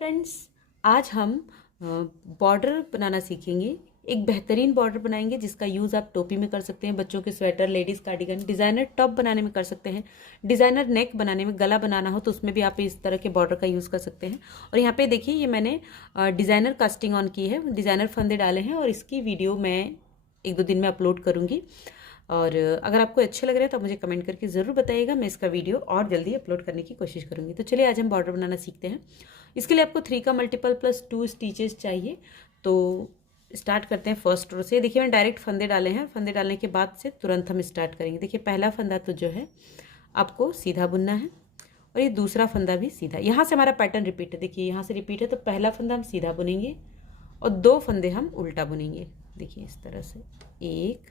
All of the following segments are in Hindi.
फ्रेंड्स, आज हम बॉर्डर बनाना सीखेंगे। एक बेहतरीन बॉर्डर बनाएंगे जिसका यूज़ आप टोपी में कर सकते हैं, बच्चों के sweater, ladies cardigan, designer top बनाने में कर सकते हैं, डिज़ाइनर नेक बनाने में, गला बनाना हो तो उसमें भी आप इस तरह के बॉर्डर का यूज़ कर सकते हैं। और यहाँ पे देखिए, ये मैंने डिज़ाइनर कास्टिंग ऑन की है, डिज़ाइनर फंदे डाले हैं और इसकी वीडियो मैं 1-2 दिन में अपलोड करूँगी। और अगर आपको अच्छे लग रहे हैं तो मुझे कमेंट करके ज़रूर बताइएगा, मैं इसका वीडियो और जल्दी अपलोड करने की कोशिश करूँगी। तो चलिए आज हम बॉर्डर बनाना सीखते हैं। इसके लिए आपको 3 का मल्टीपल प्लस 2 स्टिचेस चाहिए। तो स्टार्ट करते हैं फर्स्ट रो से। देखिए, मैंने डायरेक्ट फंदे डाले हैं। फंदे डालने के बाद से तुरंत हम स्टार्ट करेंगे। देखिए, पहला फंदा तो जो है आपको सीधा बुनना है और ये दूसरा फंदा भी सीधा। यहाँ से हमारा पैटर्न रिपीट है। देखिए, यहाँ से रिपीट है, तो पहला फंदा हम सीधा बुनेंगे और 2 फंदे हम उल्टा बुनेंगे। देखिए, इस तरह से 1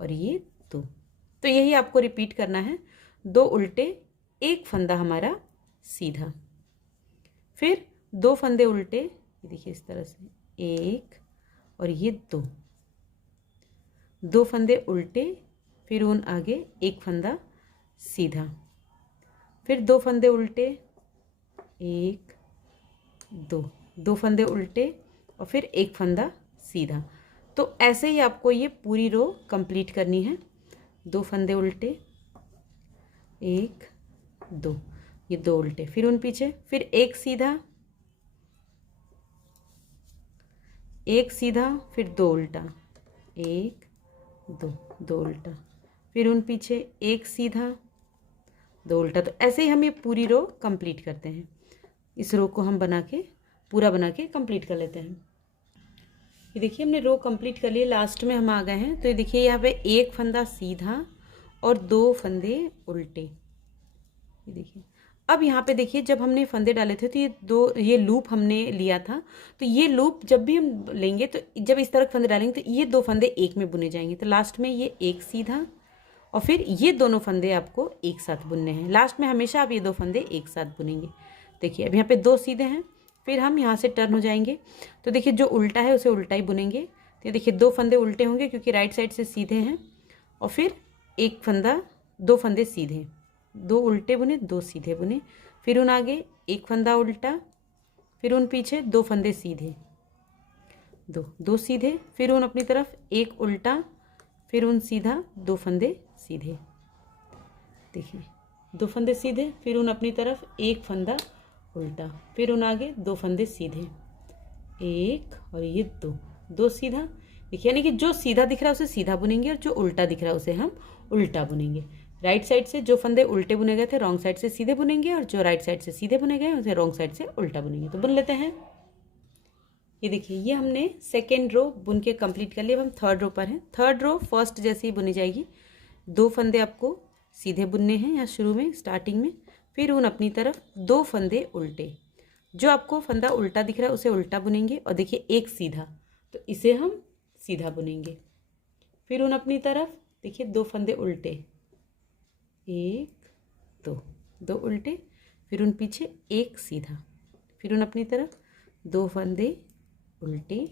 और ये 2। तो यही आपको रिपीट करना है। 2 उल्टे, 1 फंदा हमारा सीधा, फिर 2 फंदे उल्टे। ये देखिए, इस तरह से 1 और ये 2 फंदे उल्टे, फिर उन आगे 1 फंदा सीधा, फिर 2 फंदे उल्टे, 1 2 फंदे उल्टे और फिर 1 फंदा सीधा। तो ऐसे ही आपको ये पूरी रो कंप्लीट करनी है। 2 फंदे उल्टे, 1 2, ये 2 उल्टे, फिर उन पीछे, फिर 1 सीधा, 1 सीधा, फिर 2 उल्टा, 1 2 उल्टा, फिर उन पीछे 1 सीधा, 2 उल्टा। तो ऐसे ही हम ये पूरी रो कंप्लीट करते हैं। इस रो को हम पूरा बना के कंप्लीट कर लेते हैं। ये देखिए, हमने रो कंप्लीट कर लिए, लास्ट में हम आ गए हैं। तो ये देखिए, यहाँ पे 1 फंदा सीधा और 2 फंदे उल्टे। ये देखिए, अब यहाँ पे देखिए, जब हमने फंदे डाले थे तो ये लूप हमने लिया था। तो ये लूप जब भी हम लेंगे, तो जब इस तरह फंदे डालेंगे तो ये 2 फंदे एक में बुने जाएंगे। तो लास्ट में ये 1 सीधा और फिर ये दोनों फंदे आपको एक साथ बुनने हैं। लास्ट में हमेशा आप ये 2 फंदे एक साथ बुनेंगे। देखिए, अब यहाँ पे 2 सीधे हैं, फिर हम यहाँ से टर्न हो जाएंगे। तो देखिए, जो उल्टा है उसे उल्टा ही बुनेंगे। तो देखिए, 2 फंदे उल्टे होंगे क्योंकि राइट साइड से सीधे हैं, और फिर 2 फंदे सीधे, 2 उल्टे बुने, 2 सीधे बुने, फिर उन आगे 1 फंदा उल्टा, फिर उन पीछे 2 फंदे सीधे, 2 सीधे, फिर उन अपनी तरफ 1 उल्टा, फिर उन सीधा, 2 फंदे सीधे। देखिए, 2 फंदे सीधे, फिर उन अपनी तरफ 1 फंदा उल्टा, फिर उन आगे 2 फंदे सीधे, 1 और ये 2 सीधा। देखिए, यानी कि जो सीधा दिख रहा है उसे सीधा बुनेंगे और जो उल्टा दिख रहा है उसे हम उल्टा बुनेंगे। राइट साइड से जो फंदे उल्टे बुने गए थे रॉन्ग साइड से सीधे बुनेंगे, और जो राइट साइड से सीधे बुने गए उसे रॉन्ग साइड से उल्टा बुनेंगे। तो बुन लेते हैं। ये देखिए, ये हमने सेकेंड रो बुन के कंप्लीट कर लिया। अब हम थर्ड रो पर हैं। थर्ड रो फर्स्ट जैसे ही बुनी जाएगी। 2 फंदे आपको सीधे बुनने हैं यहाँ शुरू में, स्टार्टिंग में, फिर उन अपनी तरफ 2 फंदे उल्टे। जो आपको फंदा उल्टा दिख रहा है उसे उल्टा बुनेंगे, और देखिए 1 सीधा, तो इसे हम सीधा बुनेंगे। फिर उन अपनी तरफ देखिए 2 फंदे उल्टे, 1 2 उल्टे, फिर उन पीछे 1 सीधा, फिर उन अपनी तरफ 2 फंदे उल्टे,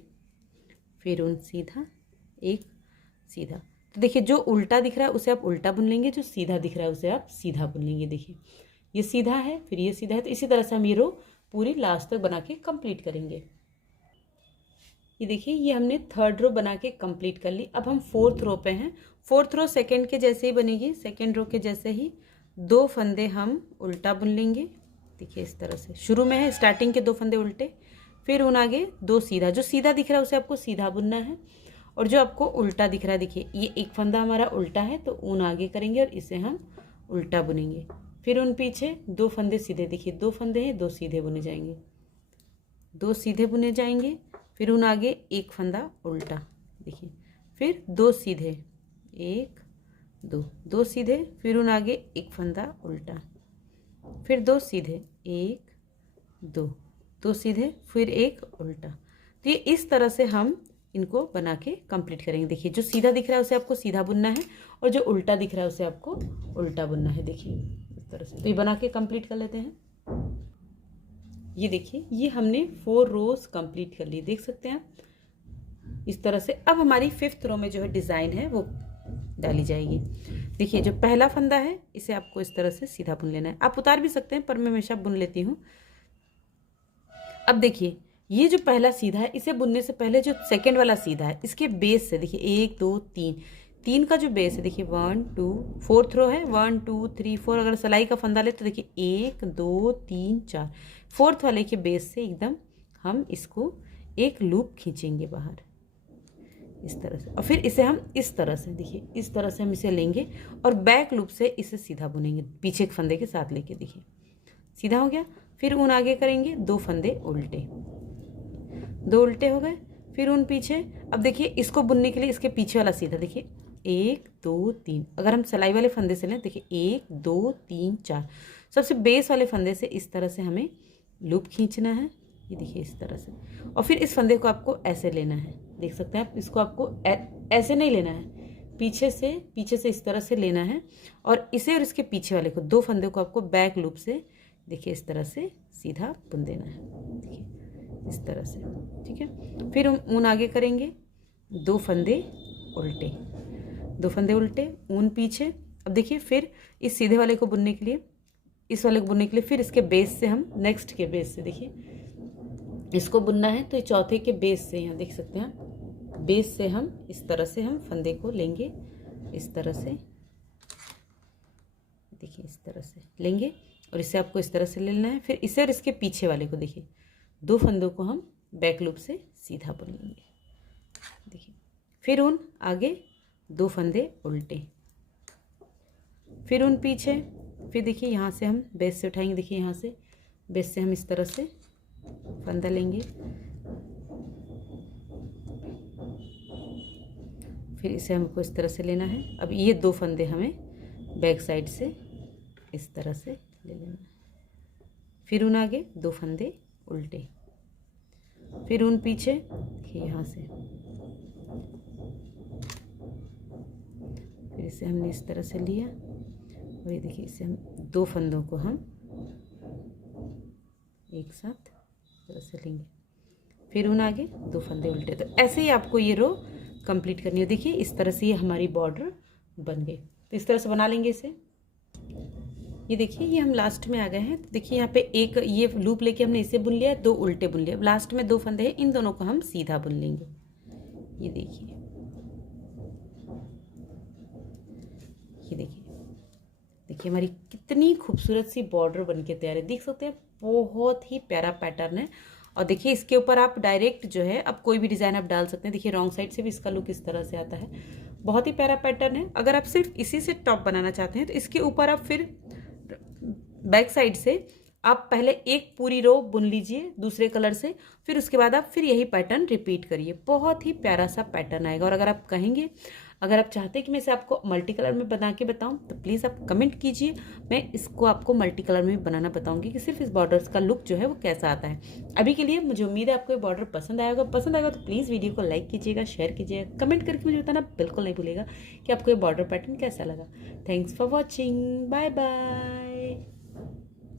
फिर उन सीधा, 1 सीधा। तो देखिए, जो उल्टा दिख रहा है उसे आप उल्टा बुन लेंगे, जो सीधा दिख रहा है उसे आप सीधा बुन लेंगे। देखिए, ये सीधा है, फिर ये सीधा है। तो इसी तरह से हम ये रो पूरी लास्ट तक बना के कंप्लीट करेंगे। ये देखिए, ये हमने थर्ड रो बना के कंप्लीट कर ली। अब हम फोर्थ रो पे हैं। फोर्थ रो सेकंड के जैसे ही बनेगी, सेकंड रो के जैसे ही 2 फंदे हम उल्टा बुन लेंगे। देखिए, इस तरह से शुरू में है स्टार्टिंग के 2 फंदे उल्टे, फिर उन आगे 2 सीधा। जो सीधा दिख रहा है उसे आपको सीधा बुनना है, और जो आपको उल्टा दिख रहा है, देखिए ये 1 फंदा हमारा उल्टा है तो ऊन आगे करेंगे और इसे हम उल्टा बुनेंगे। फिर उन पीछे 2 फंदे सीधे। देखिए, 2 फंदे हैं, 2 सीधे बुने जाएंगे, 2 सीधे बुने जाएंगे, फिर उन आगे 1 फंदा उल्टा। देखिए, फिर 2 सीधे, 1 2 सीधे, फिर उन आगे 1 फंदा उल्टा, फिर 2 सीधे, 1 2 सीधे, फिर 1 उल्टा। तो ये इस तरह से हम इनको बना के कंप्लीट करेंगे। देखिए, जो सीधा दिख रहा है उसे आपको सीधा बुनना है, और जो उल्टा दिख रहा है उसे आपको उल्टा बुनना है। देखिए, इस तरह से। तो ये बना के कंप्लीट कर लेते हैं। ये देखिए, ये हमने 4 रोज कंप्लीट कर ली, देख सकते हैं आप इस तरह से। अब हमारी 5th रो में जो है डिज़ाइन है वो डाली जाएगी। देखिए, जो पहला फंदा है इसे आपको इस तरह से सीधा बुन लेना है। आप उतार भी सकते हैं, पर मैं हमेशा बुन लेती हूँ। अब देखिए ये जो पहला सीधा है इसे बुनने से पहले जो सेकंड वाला सीधा है इसके बेस से देखिए 1 2 3 3 का जो बेस है देखिए 1 2 4th रो है 1 2 3 4। अगर सिलाई का फंदा ले तो देखिए 1 2 3 4 4th वाले के बेस से एकदम हम इसको एक लूप खींचेंगे बाहर इस तरह से, और फिर इसे हम इस तरह से देखिए इस तरह से हम इसे लेंगे और बैक लूप से इसे सीधा बुनेंगे पीछे के फंदे के साथ लेके। देखिए सीधा हो गया। फिर ऊन आगे करेंगे, 2 फंदे उल्टे, 2 उल्टे हो गए। फिर ऊन पीछे। अब देखिए इसको बुनने के लिए इसके पीछे वाला सीधा देखिए 1 2 3। अगर हम सिलाई वाले फंदे से लें देखिए 1 2 3 4। सबसे बेस वाले फंदे से इस तरह से हमें लूप खींचना है, ये देखिए इस तरह से। और फिर इस फंदे को आपको ऐसे लेना है, देख सकते हैं आप। इसको आपको ऐसे नहीं लेना है, पीछे से इस तरह से लेना है। और इसे और इसके पीछे वाले को 2 फंदे को आपको बैक लूप से देखिए इस तरह से सीधा बुन देना है, देखिए इस तरह से, ठीक है। फिर हम ऊन आगे करेंगे, 2 फंदे उल्टे, 2 फंदे उल्टे, ऊन पीछे। अब देखिए फिर इस सीधे वाले को बुनने के लिए, इस वाले को बुनने के लिए फिर इसके बेस से हम नेक्स्ट के बेस से देखिए इसको बुनना है। तो चौथे के बेस से यहाँ देख सकते हैं, बेस से हम इस तरह से हम फंदे को लेंगे, इस तरह से देखिए इस तरह से लेंगे और इसे आपको इस तरह से लेना है। फिर इसे और इसके पीछे वाले को देखिए 2 फंदों को हम बैक लूप से सीधा बुन लेंगे, देखिए। फिर ऊन आगे, 2 फंदे उल्टे, फिर ऊन पीछे। फिर देखिए यहाँ से हम बेस से उठाएंगे, देखिए यहाँ से बेस से हम इस तरह से फंदा लेंगे। फिर इसे हमको इस तरह से लेना है। अब ये 2 फंदे हमें बैक साइड से इस तरह से ले लेना है। फिर ऊन आगे, 2 फंदे उल्टे, फिर ऊन पीछे, देखिए यहाँ से। फिर इसे हमने इस तरह से लिया और ये देखिए इसे हम 2 फंदों को हम एक साथ इस तरह से लेंगे। फिर ऊन आगे, 2 फंदे उल्टे। तो ऐसे ही आपको ये रो कंप्लीट करनी है। देखिए इस तरह से ये हमारी बॉर्डर बन गई। तो इस तरह से बना लेंगे इसे। ये देखिए ये हम लास्ट में आ गए हैं। तो देखिए यहाँ पे एक ये लूप लेके हमने इसे बुन लिया, 2 उल्टे बुन लिए। लास्ट में 2 फंदे हैं, इन दोनों को हम सीधा बुन लेंगे। ये देखिए, ये देखिए, देखिए हमारी कितनी खूबसूरत सी बॉर्डर बन के तैयार है, देख सकते हैं। बहुत ही प्यारा पैटर्न है। और देखिए इसके ऊपर आप डायरेक्ट जो है अब कोई भी डिज़ाइन आप डाल सकते हैं। देखिए रॉन्ग साइड से भी इसका लुक इस तरह से आता है। बहुत ही प्यारा पैटर्न है। अगर आप सिर्फ इसी से टॉप बनाना चाहते हैं तो इसके ऊपर आप फिर बैक साइड से आप पहले एक पूरी रो बुन लीजिए दूसरे कलर से, फिर उसके बाद आप फिर यही पैटर्न रिपीट करिए। बहुत ही प्यारा सा पैटर्न आएगा। और अगर आप कहेंगे, अगर आप चाहते हैं कि मैं इसे आपको मल्टी कलर में बना के बताऊं तो प्लीज़ आप कमेंट कीजिए, मैं इसको आपको मल्टी कलर में बनाना बताऊंगी कि सिर्फ इस बॉर्डर्स का लुक जो है वो कैसा आता है। अभी के लिए मुझे उम्मीद है आपको ये बॉर्डर पसंद आएगा। पसंद आएगा तो प्लीज़ वीडियो को लाइक कीजिएगा, शेयर कीजिएगा, कमेंट करके मुझे बताना बिल्कुल नहीं भूलेगा कि आपको ये बॉर्डर पैटर्न कैसा लगा। Thanks for watching, bye bye.